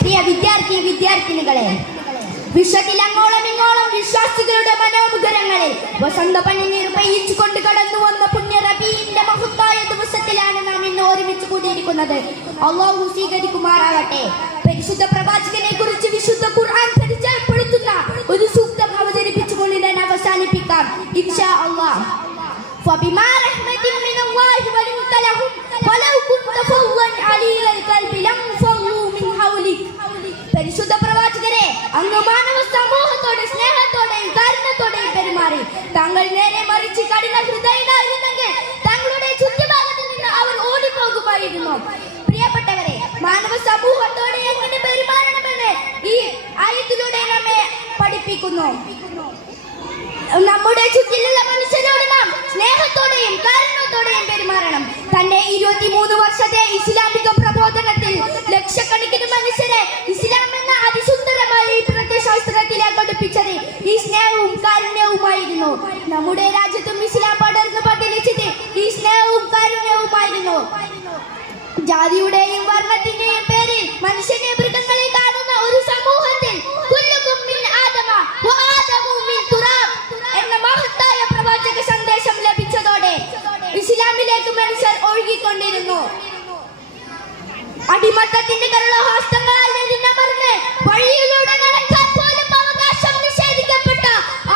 പ്രിയ വിദ്യാർത്ഥിനികളെ, വിശ്വത്തിലങ്ങോളം ഇങ്ങോളം വിശ്വാസികളുടെ മനോമുഖരങ്ങളിൽ വസന്ത പണിനീർ പെയ്യിച്ചുകൊണ്ട് കടന്നു വന്ന പുണ്യ റബീഇന്റെ മഹത്തായ ദിവസത്തിലാണ് നാം ഇന്ന് ഒരുമിച്ച് കൂടിയിരിക്കുന്നത്. അല്ലാഹു സ്വീകരിക്കുമാറാകട്ടെ. പരിശുദ്ധ പ്രവാചകനെ കുറിച്ച് വിശുദ്ധ ഖുർആൻ പരിചയപ്പെടുത്തുന്ന ഒരു സൂക്തം അവതരിപ്പിച്ചുകൊണ്ട് ഞാൻ അവസാനിപ്പിക്കാം ഇൻഷാ അല്ലാഹ്. ഫബിമാ റഹ്മത്തിൻ മിനല്ലാഹി വലിൻത ലഹും വലൗ കുൻത ഫവ്വൻ അലീലൽ ഖൽബി ലം ഫളൂ മിൻ ഹൗലിക്. പരിശുദ്ധ പ്രവാചകരെ, അങ്ങ് മാനവ സമൂഹത്തോടെ സ്നേഹത്തോടെയും കാരുണ്യത്തോടെയും പെരുമാറി. താങ്കൾ നേരെ മറിച്ച് കഠിന ഹൃദയനായിരുന്നെങ്കിൽ താങ്കളുടെ ചുറ്റുഭാഗത്ത് നിന്ന് അവർ ഓടിപ്പോകുമായിരുന്നു. പ്രിയപ്പെട്ടവരെ, മാനവ സമൂഹത്തോടെ എങ്ങനെ പെരുമാറണമെന്ന് ഈ ആയത്തിലൂടെ നമ്മെ പഠിപ്പിക്കുന്നു. നമ്മുടെ ചുറ്റിലുള്ള മനുഷ്യരോട് നാം സ്നേഹത്തോടെയും കാരുണ്യത്തോടെയും പെരുമാറണം. തന്റെ 23 വർഷത്തെ ഇസ്ലാമിക പ്രബോധനത്തിൽ ലക്ഷക്കണക്കിന് മനുഷ്യരെ ഇസ്ലാം എന്ന അതിസുന്ദരമായ ഈ പ്രത്യയശാസ്ത്രത്തിലേക്ക് അടുപ്പിച്ചത് ഈ സ്നേഹവും കാരുണ്യവുമായിരുന്നു. നമ്മുടെ രാജ്യത്തും ഇസ്ലാം പടർന്നു പതിലിച്ചത് ഈ സ്നേഹവും കാരുണ്യവുമായിരുന്നു. ജാതിയുടെയും വർണ്ണത്തിന്റെയും പേരിൽ മനുഷ്യനെ മൃഗങ്ങളെ കാണുന്ന ഒരു സമൂഹത്തിൽ കുല്ലുകും മിൻ ആദമ വ ആദമു മിൻ തുറാബ് എന്ന മഹത്തായ പ്രവാചക സന്ദേശം ലഭിച്ചതോടെ ഇസ്ലാമിലേക്ക് മനുഷ്യർ ഒഴുകിക്കൊണ്ടിരുന്നു. അടിമത്തത്തിന്റെ കരളഹസ്തങ്ങളാൽ നെരിഞ്ഞമർന്ന് വഴിയിലൂടെ നടക്കാൻ പോലും അവകാശം നിഷേധിക്കപ്പെട്ട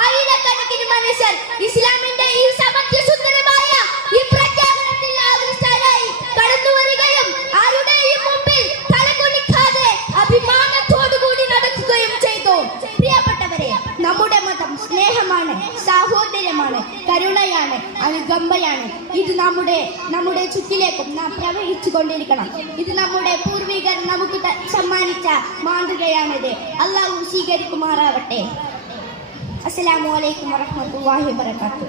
ആയിരക്കണക്കിന് മനുഷ്യർ ഇസ്ലാമിന്റെ ഈ സമത്വസുന്ദരമായ ഈ പ്രഖ്യാപനത്തിൽ ആകൃഷ്ടരായി കടന്നു വരികയും ആരുടെയും മുമ്പിൽ തലകുനിക്കാതെ അഭിമാനത്തോടുകൂടി നടക്കുകയും ചെയ്തു. പ്രിയപ്പെട്ടവരെ, നമ്മുടെ മതം സ്നേഹമാണ്, സാഹോദര്യമാണ്, കരുണയാണ്, അനുകമ്പയാണ്. ഇത് നമ്മുടെ ചുറ്റിലേക്കും നാം പ്രവഹിച്ചു കൊണ്ടിരിക്കണം. ഇത് നമ്മുടെ പൂർവികർ നമുക്ക് സമ്മാനിച്ച മാതൃകയാണിത്. അല്ലാഹു സ്വീകരിക്കുമാറാവട്ടെ. അസ്സലാമു അലൈക്കും വറഹ്മത്തുള്ളാഹി വബറകാതുഹു.